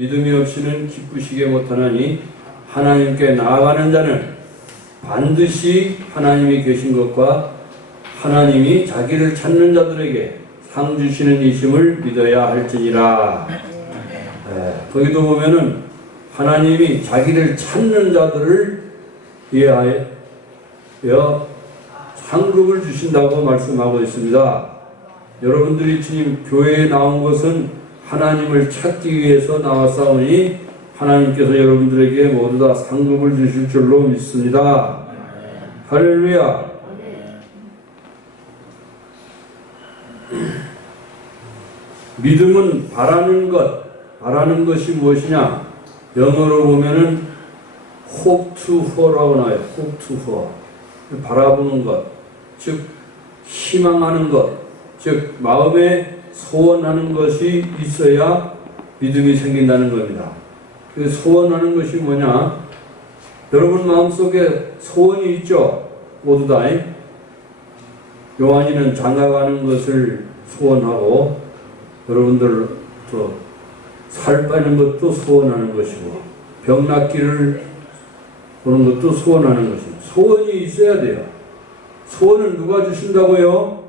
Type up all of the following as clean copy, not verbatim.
믿음이 없이는 기쁘시게 못하나니 하나님께 나아가는 자는 반드시 하나님이 계신 것과 하나님이 자기를 찾는 자들에게 상 주시는 이심을 믿어야 할지니라. 거기도 보면은 하나님이 자기를 찾는 자들을 위하여 상급을 주신다고 말씀하고 있습니다. 여러분들이 주님 교회에 나온 것은 하나님을 찾기 위해서 나왔사오니 하나님께서 여러분들에게 모두 다 상급을 주실 줄로 믿습니다. 할렐루야. 믿음은 바라는 것이 무엇이냐? 영어로 보면은 hope to for라고 나와요. hope to for. 바라보는 것, 즉 희망하는 것, 즉 마음에 소원하는 것이 있어야 믿음이 생긴다는 겁니다. 그 소원하는 것이 뭐냐? 여러분 마음속에 소원이 있죠? 모두 다. 요한이는 장가가는 것을 소원하고 여러분들도 살 빠는 것도 소원하는 것이고 병 낫기를 보는 것도 소원하는 것입니다. 소원이 있어야 돼요. 소원을 누가 주신다고요?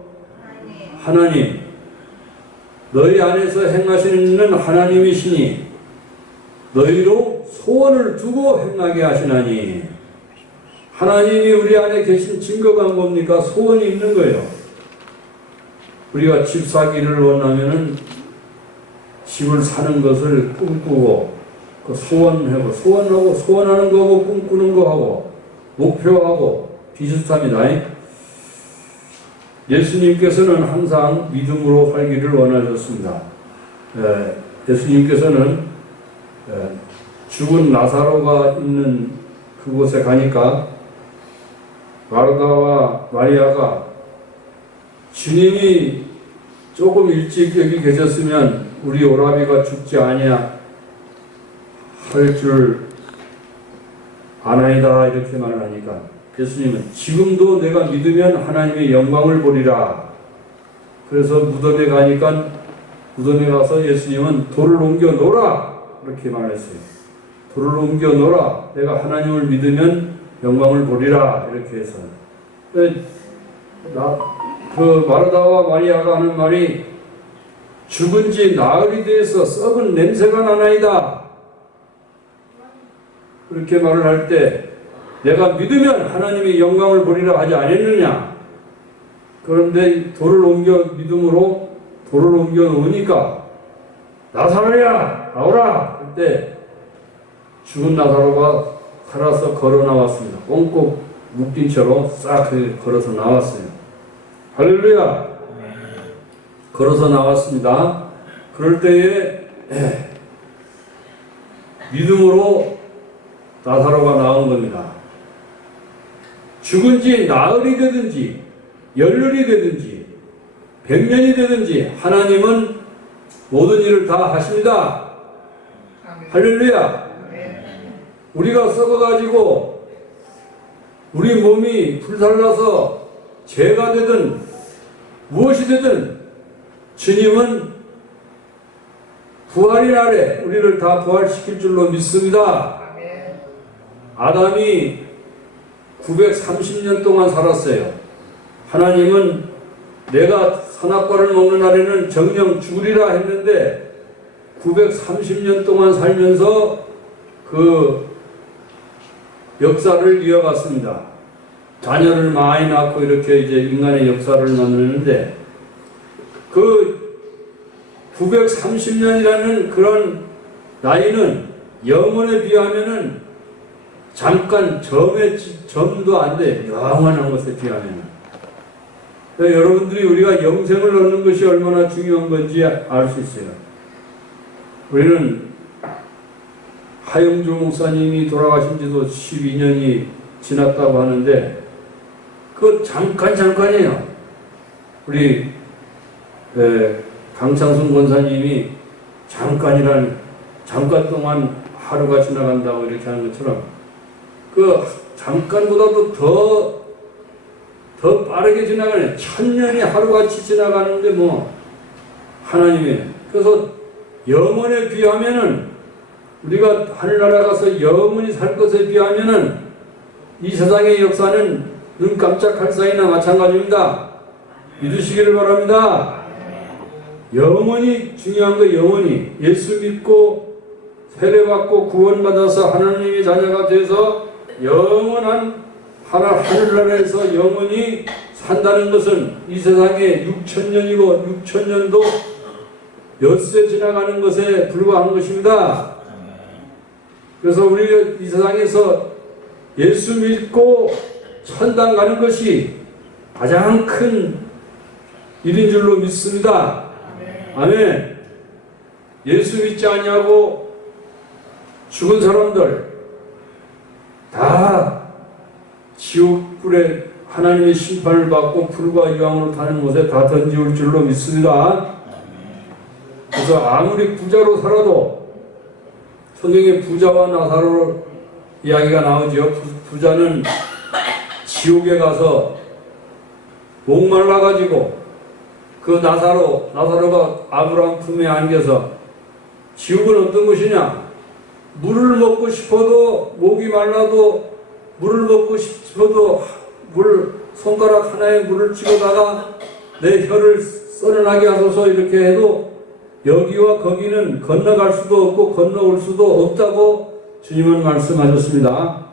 하나님. 너희 안에서 행하시는 하나님이시니 너희로 소원을 두고 행하게 하시나니. 하나님이 우리 안에 계신 증거가 뭡니까? 소원이 있는 거예요. 우리가 집 사기를 원하면은 집을 사는 것을 꿈꾸고 그 소원하고 소원하는 거하고 꿈꾸는 거하고 목표하고 비슷합니다. 예수님께서는 항상 믿음으로 살기를 원하셨습니다. 예수님께서는 죽은 나사로가 있는 그곳에 가니까 마르다와 마리아가 주님이 조금 일찍 여기 계셨으면 우리 오라비가 죽지 아니야 할 줄 아나이다 이렇게 말을 하니까 예수님은 지금도 내가 믿으면 하나님의 영광을 보리라. 그래서 무덤에 가니까 무덤에 가서 예수님은 돌을 옮겨 놓으라 이렇게 말했어요. 돌을 옮겨 놓으라. 내가 하나님을 믿으면 영광을 보리라 이렇게 해서 그 마르다와 마리아가 하는 말이 죽은 지 나흘이 돼서 썩은 냄새가 나나이다. 그렇게 말을 할 때 내가 믿으면 하나님의 영광을 보리라 하지 않았느냐. 그런데 돌을 옮겨 믿음으로 돌을 옮겨 놓으니까 나사로야 나오라. 그때 죽은 나사로가 살아서 걸어 나왔습니다. 꽁꽁 묶인 채로 싹 걸어서 나왔어요. 할렐루야. 걸어서 나왔습니다. 그럴 때에 믿음으로 나사로가 나온 겁니다. 죽은 지 나흘이 되든지 열흘이 되든지 100년이 되든지 하나님은 모든 일을 다 하십니다. 할렐루야. 우리가 썩어가지고 우리 몸이 불살라서 죄가 되든 무엇이 되든 주님은 부활의 날에 우리를 다 부활시킬 줄로 믿습니다. 아담이 930년 동안 살았어요. 하나님은 내가 선악과를 먹는 날에는 정령 죽으리라 했는데 930년 동안 살면서 그 역사를 이어갔습니다. 자녀를 많이 낳고 이렇게 이제 인간의 역사를 만드는데 그 930년이라는 그런 나이는 영원에 비하면은 잠깐 점도 안 돼. 영원한 것에 비하면. 여러분들이 우리가 영생을 얻는 것이 얼마나 중요한 건지 알 수 있어요. 우리는 하영주 목사님이 돌아가신 지도 12년이 지났다고 하는데 그 잠깐이에요. 우리 강창순 권사님이 잠깐 동안 하루가 지나간다고 이렇게 하는 것처럼 그 잠깐보다도 더 빠르게 지나가네. 1000년이 하루같이 지나가는데 뭐 하나님의 그래서 영원에 비하면은 우리가 하늘나라 가서 영원히 살 것에 비하면은 이 세상의 역사는 눈 깜짝할 사이나 마찬가지입니다. 믿으시기를 바랍니다. 영원히 중요한 거 영원히 예수 믿고 세례받고 구원받아서 하나님의 자녀가 돼서 영원한 하늘나라에서 영원히 산다는 것은 이 세상에 6천년이고 6천년도 엿새 지나가는 것에 불과한 것입니다. 그래서 우리가 이 세상에서 예수 믿고 천당 가는 것이 가장 큰 일인 줄로 믿습니다. 아멘. 예수 믿지 아니하고 죽은 사람들 다 지옥불에 하나님의 심판을 받고 불과 유황으로 타는 곳에 다 던지올 줄로 믿습니다. 그래서 아무리 부자로 살아도 성경에 부자와 나사로 이야기가 나오죠. 부자는 지옥에 가서 목말라가지고 그 나사로가 아브라함 품에 안겨서 지옥은 어떤 곳이냐? 물을 먹고 싶어도 목이 말라도 물을 먹고 싶어도 손가락 하나에 물을 집어다가 내 혀를 썰어나게 하소서 이렇게 해도 여기와 거기는 건너갈 수도 없고 건너올 수도 없다고 주님은 말씀하셨습니다.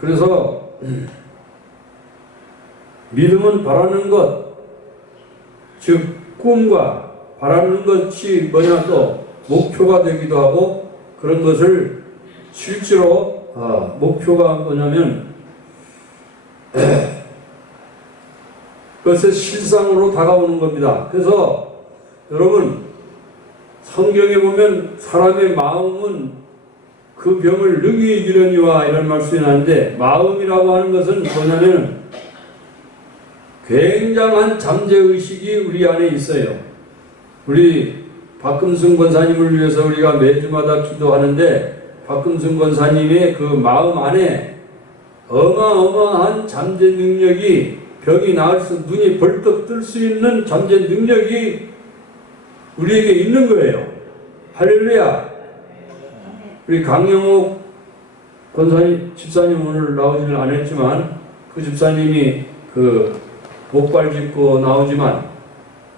그래서 믿음은 바라는 것, 즉 꿈과 바라는 것이 뭐냐 또 목표가 되기도 하고 그런 것을 실제로 목표가 뭐냐면 그것의 실상으로 다가오는 겁니다. 그래서 여러분 성경에 보면 사람의 마음은 그 병을 능히 이기려니와 이런 말씀이 나는데 마음이라고 하는 것은 뭐냐면 굉장한 잠재의식이 우리 안에 있어요. 우리 박금순 권사님을 위해서 우리가 매주마다 기도하는데 박금순 권사님의 그 마음 안에 어마어마한 잠재 능력이 병이 나을 수 눈이 벌떡 뜰 수 있는 잠재 능력이 우리에게 있는 거예요. 할렐루야. 우리 강영욱 권사님 집사님 오늘 나오지는 않았지만 그 집사님이 그 목발 짚고 나오지만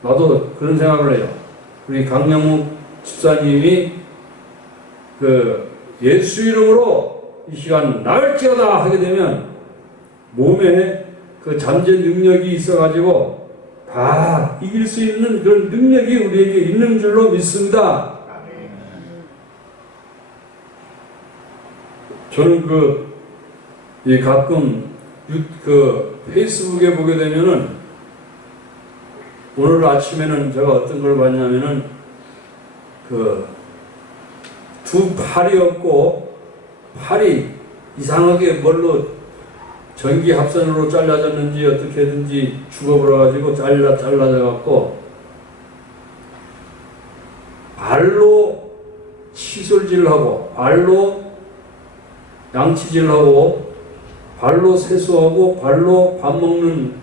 나도 그런 생각을 해요. 우리 강영욱 집사님이 그 예수 이름으로 이 시간 나을지어다 하게 되면 몸에 그 잠재 능력이 있어가지고 다 이길 수 있는 그런 능력이 우리에게 있는 줄로 믿습니다. 저는 가끔 페이스북에 보게 되면은 오늘 아침에는 제가 어떤 걸 봤냐면은 두 팔이 없고 팔이 이상하게 뭘로 전기 합선으로 잘라졌는지 어떻게든지 죽어버려가지고 잘라져갖고 발로 칫솔질하고 발로 양치질하고 발로 세수하고 발로 밥 먹는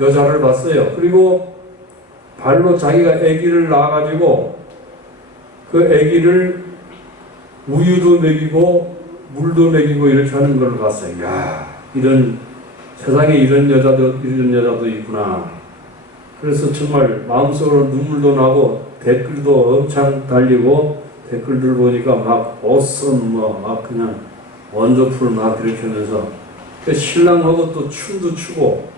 여자를 봤어요. 그리고 발로 자기가 아기를 낳아가지고 그 아기를 우유도 먹이고 물도 먹이고 이렇게 하는 걸 봤어요. 야, 세상에 이런 여자도 있구나. 그래서 정말 마음속으로 눈물도 나고 댓글도 엄청 달리고 댓글들 보니까 막 어썸 막 그냥 원더풀 막 그렇게 하면서 신랑하고 또 춤도 추고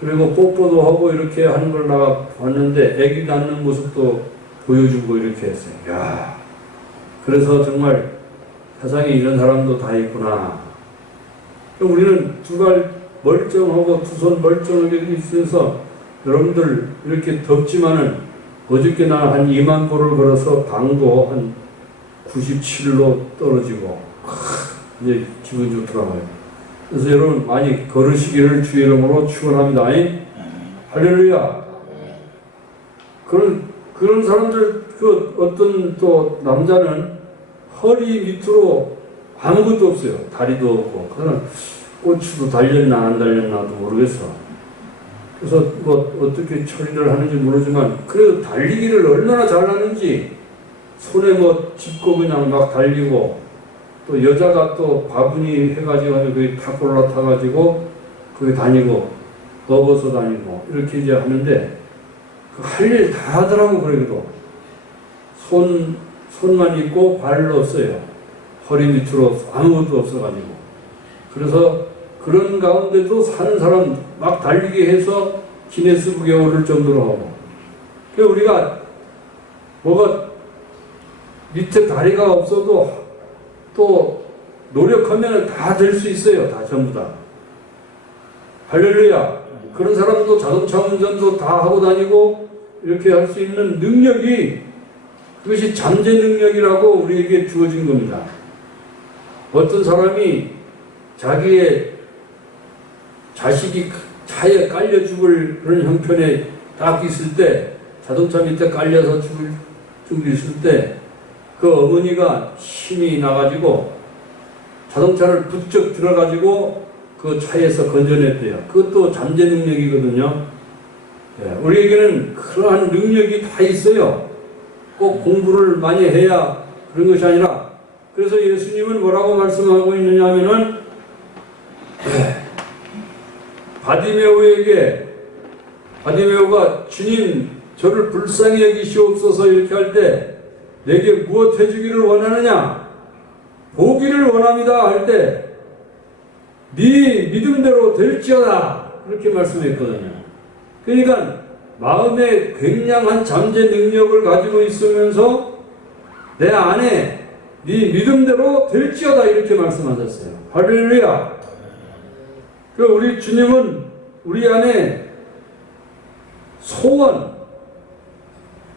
그리고 뽀뽀도 하고 이렇게 하는 걸 나가 봤는데 아기 낳는 모습도 보여주고 이렇게 했어요. 야, 그래서 정말 세상에 이런 사람도 다 있구나. 우리는 두 발 멀쩡하고 두 손 멀쩡하게 있어서 여러분들 이렇게 덥지만은 어저께 나 한 2만 보를 걸어서 당도 한 97로 떨어지고 이제 기분 좋더라고요. 그래서 여러분 많이 걸으시기를 주의 이름으로 축원합니다. 할렐루야. 그런 사람들 어떤 또 남자는 허리 밑으로 아무것도 없어요. 다리도 없고 그는 고추도 달렸나 안 달렸나도 모르겠어. 그래서 어떻게 처리를 하는지 모르지만 그래도 달리기를 얼마나 잘하는지 손에 뭐 짚고 그냥 막 달리고, 또 여자가 또 바구니 해가지고 거기 탁 올라타가지고 거기 다니고 업어서 다니고 이렇게 이제 하는데 그 할 일 다 하더라고. 그러기도 손만 있고 발은 없어요. 허리 밑으로 아무것도 없어가지고. 그래서 그런 가운데도 사는 사람 막 달리게 해서 기네스북에 오를 정도로 하고. 그러니까 우리가 뭐가 밑에 다리가 없어도 또 노력하면 다 될 수 있어요. 다 전부 다. 할렐루야. 그런 사람도 자동차 운전도 다 하고 다니고 이렇게 할 수 있는 능력이, 그것이 잠재 능력이라고 우리에게 주어진 겁니다. 어떤 사람이 자기의 자식이 차에 깔려 죽을 그런 형편에 딱 있을 때, 자동차 밑에 깔려서 죽을 준비 있을 때, 그 어머니가 힘이 나가지고 자동차를 부쩍 들어가지고 그 차에서 건져냈대요. 그것도 잠재 능력이거든요. 우리에게는 그러한 능력이 다 있어요. 꼭 공부를 많이 해야 그런 것이 아니라, 그래서 예수님은 뭐라고 말씀하고 있느냐 하면은, 바디메오가 주님 저를 불쌍히 여기시옵소서 이렇게 할 때, 내게 무엇 해주기를 원하느냐? 보기를 원합니다 할 때, 네 믿음대로 될지어다 이렇게 말씀했거든요. 그러니까 마음에 굉장한 잠재 능력을 가지고 있으면서 내 안에 네 믿음대로 될지어다 이렇게 말씀하셨어요. 할렐루야. 그 우리 주님은 우리 안에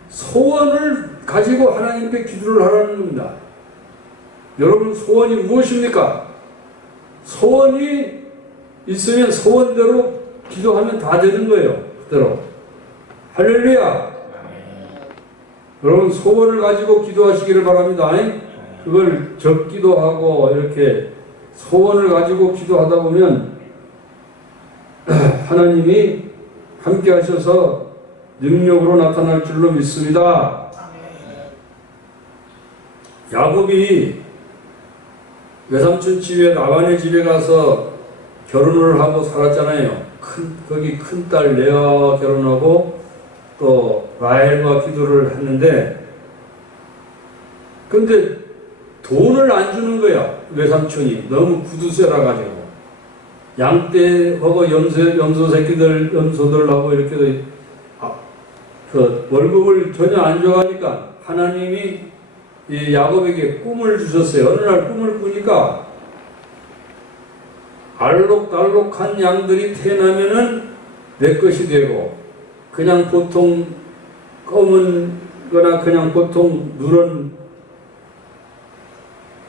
소원을 가지고 하나님께 기도를 하라는 겁니다. 여러분 소원이 무엇입니까? 소원이 있으면 소원대로 기도하면 다 되는 거예요. 그대로. 할렐루야. 여러분 소원을 가지고 기도하시기를 바랍니다. 그걸 적기도 하고 이렇게 소원을 가지고 기도하다 보면 하나님이 함께 하셔서 능력으로 나타날 줄로 믿습니다. 야곱이 외삼촌 집에, 라반의 집에 가서 결혼을 하고 살았잖아요. 거기 큰딸 레아와 결혼하고 또 라헬과 기도를 했는데, 근데 돈을 안 주는 거야. 외삼촌이 너무 구두쇠라 가지고 양떼하고 염소 새끼들, 염소들하고 이렇게 그 월급을 전혀 안 줘가니까 하나님이 이 야곱에게 꿈을 주셨어요. 어느 날 꿈을 꾸니까 알록달록한 양들이 태어나면은 내 것이 되고, 그냥 보통 검은 거나 그냥 보통 누런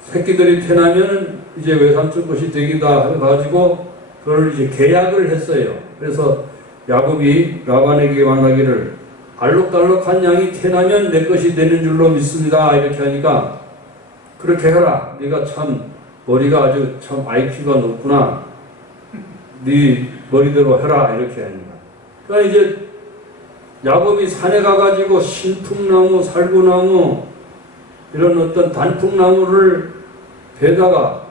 새끼들이 태어나면은 이제 외삼촌 것이 되기다 해가지고 그걸 이제 계약을 했어요. 그래서 야곱이 라반에게 말하기를, 알록달록한 양이 태어나면 내 것이 되는 줄로 믿습니다 이렇게 하니까, 그렇게 해라. 네가 참 머리가 아주 참 IQ가 높구나. 네 머리대로 해라 이렇게 하니까. 그러니까 이제 야곱이 산에 가가지고 신풍나무, 살구나무 이런 어떤 단풍나무를 베다가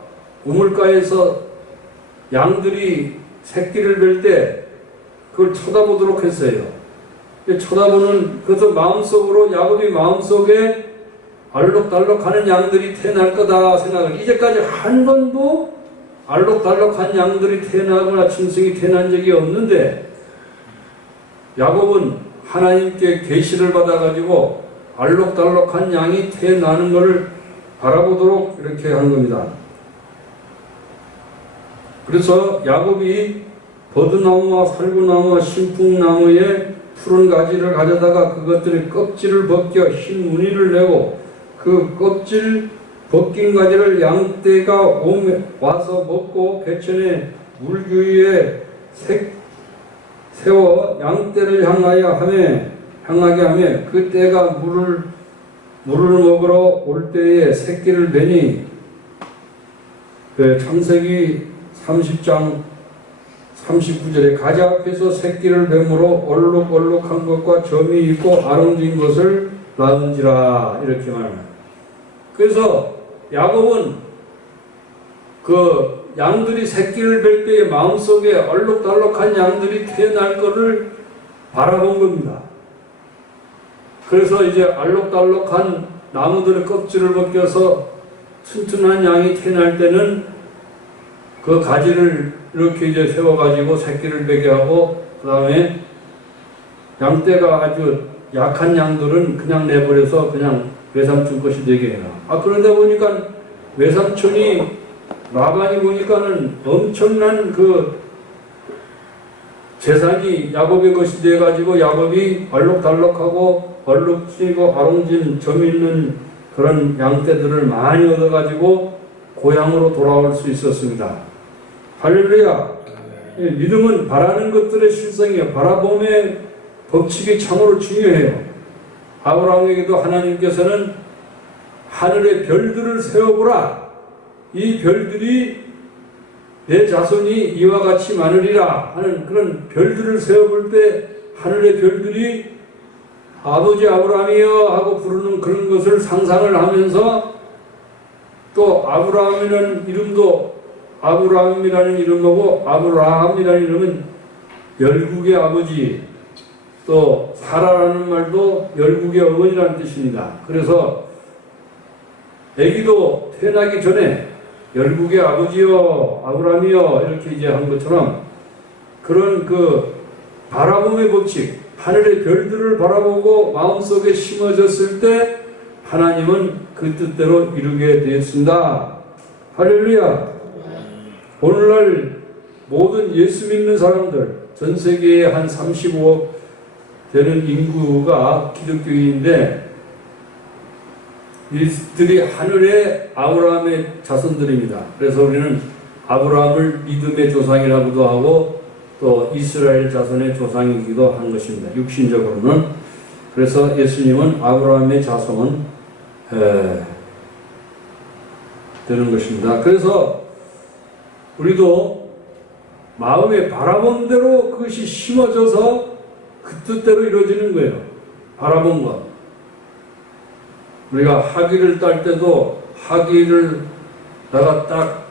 우물가에서 양들이 새끼를 뵐 때 그걸 쳐다보도록 했어요. 쳐다보는, 그래서 마음속으로, 야곱이 마음속에 알록달록하는 양들이 태어날 거다 생각을, 이제까지 한 번도 알록달록한 양들이 태어나거나 짐승이 태어난 적이 없는데, 야곱은 하나님께 계시를 받아가지고 알록달록한 양이 태어나는 것을 바라보도록 이렇게 한 겁니다. 그래서 야곱이 버드나무와 살구나무와 신풍나무에 푸른 가지를 가져다가 그것들의 껍질을 벗겨 흰 무늬를 내고, 그 껍질 벗긴 가지를 양떼가 와서 먹고 배천에 물주위에 세워 양떼를 향하게 하며, 그 떼가 물을 먹으러 올 때에 새끼를 내니, 창세기 30장 39절에 가지 앞에서 새끼를 뱀으로 얼룩얼룩한 것과 점이 있고 아롱진 것을 낳은지라 이렇게 말합니다. 그래서 야곱은 그 양들이 새끼를 뵐 때에 마음속에 얼룩덜룩한 양들이 태어날 것을 바라본 겁니다. 그래서 이제 알록달록한 나무들의 껍질을 벗겨서 튼튼한 양이 태어날 때는 그 가지를 이렇게 이제 세워가지고 새끼를 베게 하고, 그 다음에 양떼가 아주 약한 양들은 그냥 내버려서 그냥 외삼촌 것이 되게 해요. 그런데 보니까 외삼촌이 라반이 보니까는 엄청난 그 재산이 야곱의 것이 돼가지고 야곱이 얼룩달룩하고 얼룩지고 아롱진 점 있는 그런 양떼들을 많이 얻어가지고 고향으로 돌아올 수 있었습니다. 할렐루야. 믿음은 바라는 것들의 실성이에요. 바라봄의 법칙이 참으로 중요해요. 아브라함에게도 하나님께서는 하늘의 별들을 세워보라. 이 별들이 내 자손이 이와 같이 많으리라 하는 그런 별들을 세워볼 때 하늘의 별들이 아버지 아브라함이여 하고 부르는 그런 것을 상상을 하면서, 또 아브라함이라는 이름도 아브라함이라는 이름이고, 아브라함이라는 이름은 열국의 아버지, 또 사라라는 말도 열국의 어머니라는 뜻입니다. 그래서 아기도 태어나기 전에 열국의 아버지여 아브라함이여 이렇게 이제 한 것처럼 그런 그 바라봄의 법칙, 하늘의 별들을 바라보고 마음속에 심어졌을 때 하나님은 그 뜻대로 이루게 되었습니다. 할렐루야. 오늘날 모든 예수 믿는 사람들, 전 세계에 한 35억 되는 인구가 기독교인인데, 이들이 하늘의 아브라함의 자손들입니다. 그래서 우리는 아브라함을 믿음의 조상이라고도 하고 또 이스라엘 자손의 조상이기도 한 것입니다. 육신적으로는. 그래서 예수님은 아브라함의 자손은 되는 것입니다. 그래서 우리도 마음에 바라본 대로 그것이 심어져서 그 뜻대로 이루어지는 거예요. 바라본 것. 우리가 학위를 딸 때도 학위를 내가 딱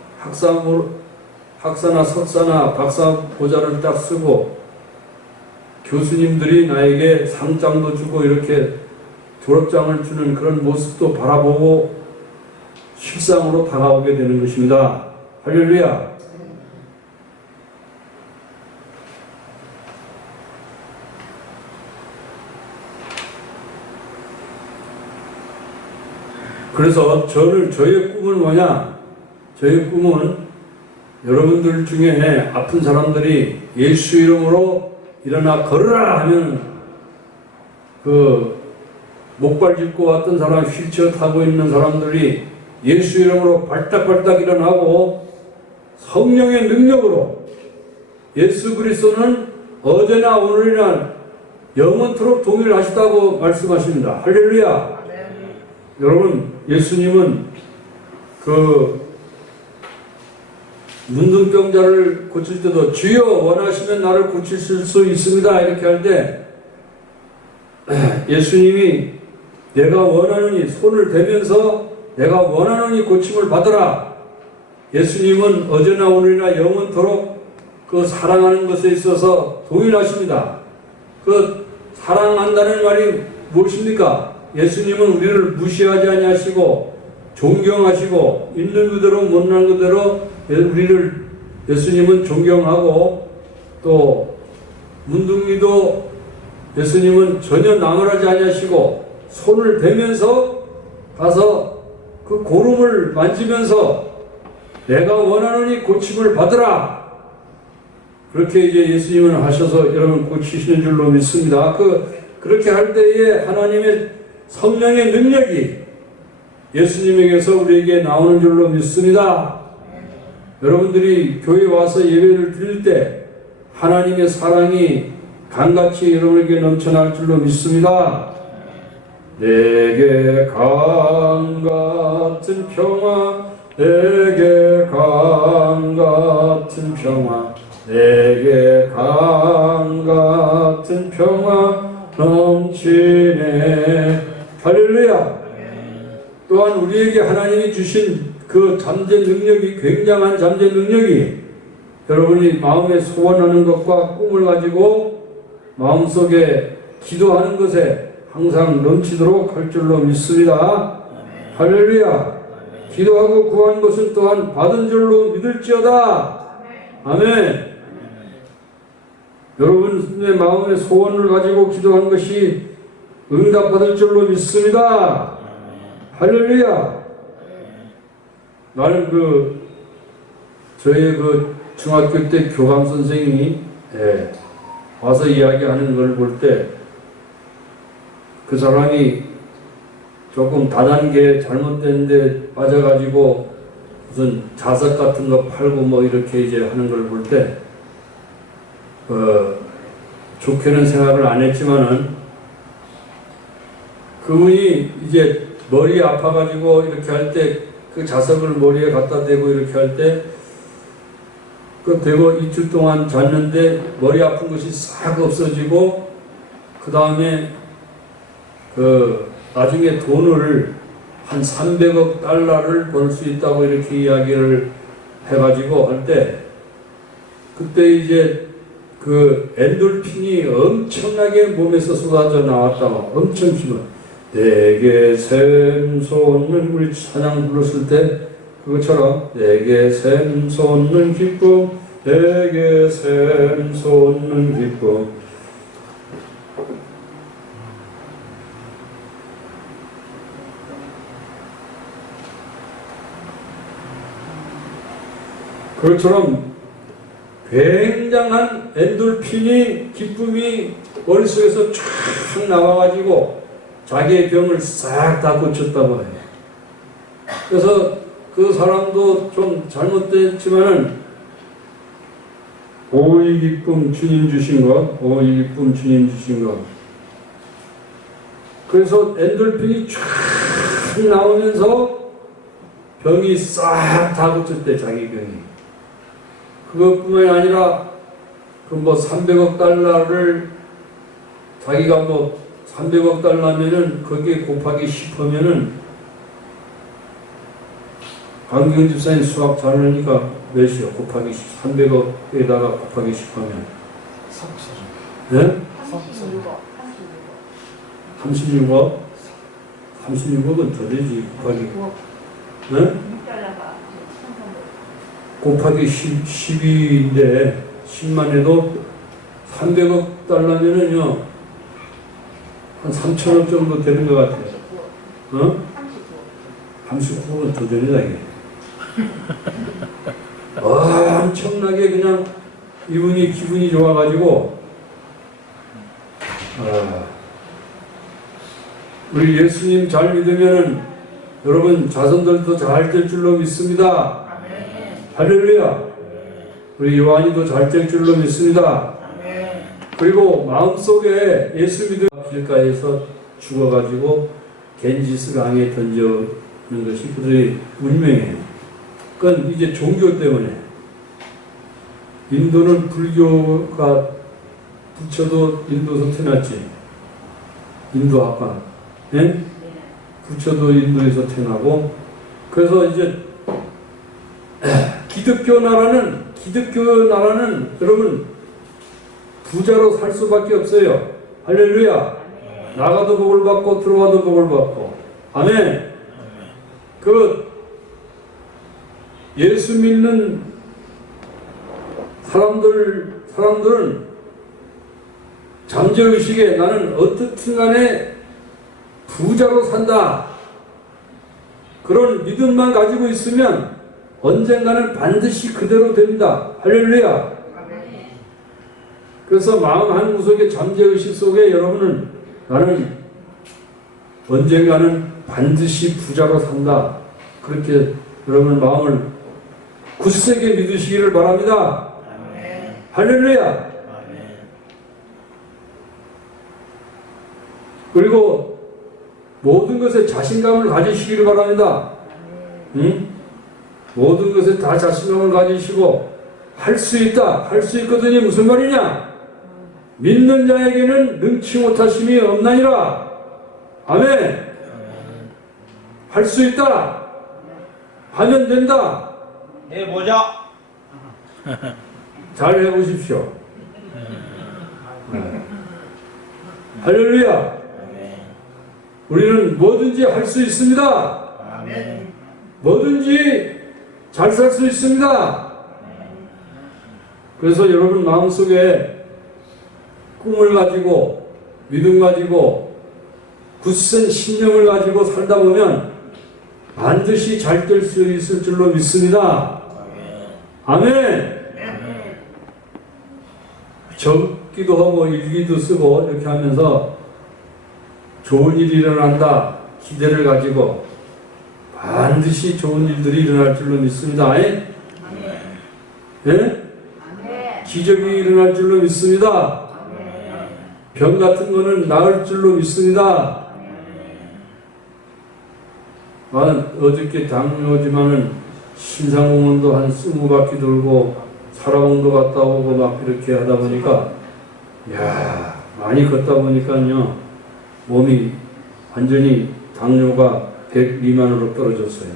학사나 석사나 박사 보좌를 딱 쓰고 교수님들이 나에게 상장도 주고 이렇게 졸업장을 주는 그런 모습도 바라보고 실상으로 다가오게 되는 것입니다. 할렐루야. 그래서 저의 꿈은 뭐냐? 저의 꿈은 여러분들 중에 아픈 사람들이 예수 이름으로 일어나 걸으라 하면 그 목발 짚고 왔던 사람, 휠체어 타고 있는 사람들이 예수 이름으로 발딱발딱 일어나고 성령의 능력으로, 예수 그리스도는 어제나 오늘이나 영원토록 동일하시다고 말씀하십니다. 할렐루야. 여러분, 예수님은 그 문둥병자를 고칠 때도 주여 원하시면 나를 고치실 수 있습니다 이렇게 할 때 예수님이 내가 원하느니 손을 대면서 내가 원하느니 고침을 받으라. 예수님은 어제나 오늘이나 영원토록 그 사랑하는 것에 있어서 동일하십니다. 그 사랑한다는 말이 무엇입니까? 예수님은 우리를 무시하지 아니하시고 존경하시고 있는 그대로 못난 그대로 우리를 예수님은 존경하고, 또 문둥이도 예수님은 전혀 나무라지 아니하시고 손을 대면서 가서 그 고름을 만지면서 내가 원하노니 고침을 받으라. 그렇게 이제 예수님은 하셔서 여러분 고치시는 줄로 믿습니다. 그렇게 할 때에 하나님의 성령의 능력이 예수님에게서 우리에게 나오는 줄로 믿습니다. 여러분들이 교회 와서 예배를 드릴 때 하나님의 사랑이 강같이 여러분에게 넘쳐날 줄로 믿습니다. 내게 강같은 평화, 내게 강같은 평화, 내게 강같은 평화 넘치네. 할렐루야. 또한 우리에게 하나님이 주신 그 잠재 능력이, 굉장한 잠재 능력이 여러분이 마음에 소원하는 것과 꿈을 가지고 마음속에 기도하는 것에 항상 넘치도록 할 줄로 믿습니다. 할렐루야. 기도하고 구한 것은 또한 받은 줄로 믿을지어다. 아멘. 여러분의 마음의 소원을 가지고 기도한 것이 응답받을 줄로 믿습니다. 할렐루야. 나는 저희 중학교 때 교감 선생님이 와서 이야기하는 걸 볼 때 그 사람이 조금 다단계 잘못된 데 빠져가지고 무슨 자석 같은 거 팔고 뭐 이렇게 이제 하는 걸 볼 때 좋게는 생각을 안 했지만은 그분이 이제 머리 아파가지고 이렇게 할 때 그 자석을 머리에 갖다 대고 이렇게 할 때 대고 이틀 동안 잤는데 머리 아픈 것이 싹 없어지고 그 다음에 나중에 돈을 한 300억 달러를 벌 수 있다고 이렇게 이야기를 해가지고 할 때 그때 이제 엔돌핀이 엄청나게 몸에서 쏟아져 나왔다고 엄청 심한 내게 샘솟는 우리 찬양 불렀을 때 그것처럼 내게 샘솟는 기쁨 내게 샘솟는 기쁨 그것처럼 굉장한 엔돌핀이 기쁨이 머릿속에서 쫙 나와가지고 자기의 병을 싹 다 고쳤다고 해요. 그래서 그 사람도 좀 잘못됐지만은 이 기쁨 주님 주신 것, 이 기쁨 주님 주신 것. 그래서 엔돌핀이 쫙 나오면서 병이 싹 다 고쳤대, 자기 병이. 그것뿐만이 아니라 300억 달러를 자기가 300억 달러면은 거기에 곱하기 10하면은 강기훈 집사님 수학 잘하니까 몇이요? 곱하기 10, 300억에다가 곱하기 10하면 36억. 네? 36억. 36억? 36억은 더 되지 곱하기 네? 곱하기 12인데 10만 해도 300억 달러면은요 한 3천억 정도 되는 것 같아요. 39억은 더 되니다 이게. 엄청나게 그냥 이분이 기분이 좋아가지고 우리 예수님 잘 믿으면은 여러분 자손들도 잘 될 줄로 믿습니다. 할렐루야. 우리 요한이도 잘 될 줄로 믿습니다. 그리고 마음속에 예수 믿음 길가에서 죽어가지고 겐지스 강에 던져는 것이 그들의 운명이에요. 그건 이제 종교 때문에 인도는 불교가 부처도 인도에서 태어났지. 인도 학관. 네? 부처도 인도에서 태어나고 그래서 이제 기독교 나라는 여러분 부자로 살 수밖에 없어요. 할렐루야. 나가도 복을 받고 들어와도 복을 받고. 아멘. 예수 믿는 사람들은 잠재의식에 나는 어떻든 간에 부자로 산다. 그런 믿음만 가지고 있으면 언젠가는 반드시 그대로 됩니다. 할렐루야. 그래서 마음 한 구석의 잠재의식 속에 여러분은 나는 언젠가는 반드시 부자로 산다. 그렇게 여러분 마음을 굳세게 믿으시기를 바랍니다. 할렐루야. 그리고 모든 것에 자신감을 가지시기를 바랍니다. 응? 모든 것에 다 자신감을 가지시고 할 수 있다, 할 수 있거든요. 무슨 말이냐? 믿는 자에게는 능치 못하심이 없나니라. 아멘. 할 수 있다. 하면 된다. 해보자. 잘 해보십시오. 네. 할렐루야. 우리는 뭐든지 할 수 있습니다. 뭐든지 잘 살 수 있습니다. 그래서 여러분 마음속에 꿈을 가지고 믿음 가지고 굳센 신념을 가지고 살다 보면 반드시 잘 될 수 있을 줄로 믿습니다. 아멘. 적기도 하고 일기도 쓰고 이렇게 하면서 좋은 일이 일어난다 기대를 가지고 반드시 좋은 일들이 일어날 줄로 믿습니다. 예? 기적이 일어날 줄로 믿습니다. 병 같은 거는 나을 줄로 믿습니다. 나는 어저께 당뇨지만은 신상공원도 한 20바퀴 돌고 사라봉도 갔다 오고 막 이렇게 하다 보니까 야 많이 걷다 보니까요 몸이 완전히 당뇨가 100 미만으로 떨어졌어요.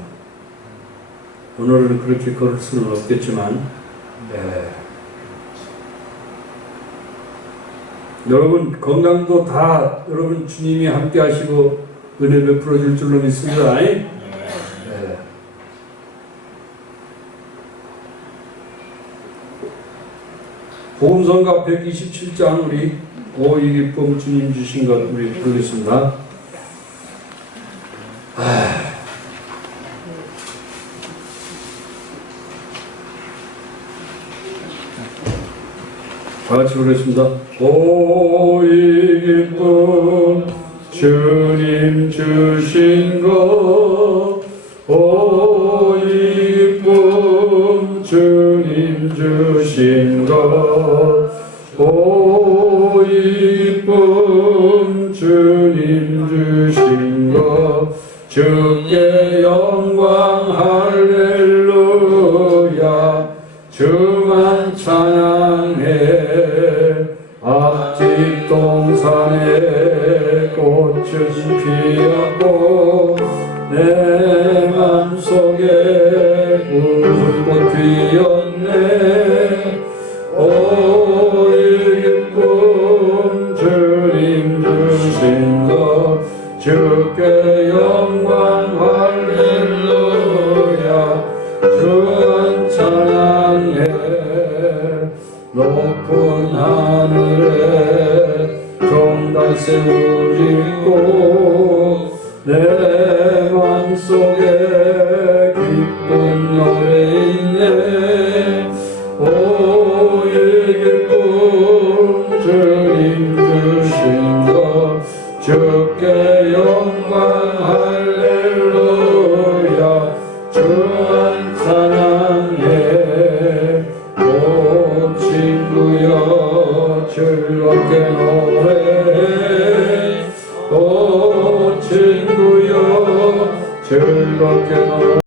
오늘은 그렇게 걸을 수는 없겠지만 여러분 건강도 다 여러분 주님이 함께 하시고 은혜 베풀어 줄 줄로 믿습니다. 복음성가 127장 우리 오이기쁨 주님 주신 것 우리 부르겠습니다. 다 같이 부르겠습니다. 오이기쁨 주님 주신 것 오이기쁨 주님 주신 것 오이기쁨 주님 주신 것 주께 영광 할렐루야 주만 찬양해 앞집 동산에 꽃은 피었고 내 맘속에 푸른꽃 피었네 오이기쁨 주님 주신 것 주께 영광 할렐루야 주만 찬양해 높은 하늘에 종달새 울리고 내 맘속에 기쁜 노래 있네 오이기쁨 주님 주신 것 주께 영광 할렐루야 주만 찬양해 오 친구여 즐겁게 노래해 오 친구여 즐겁게 노래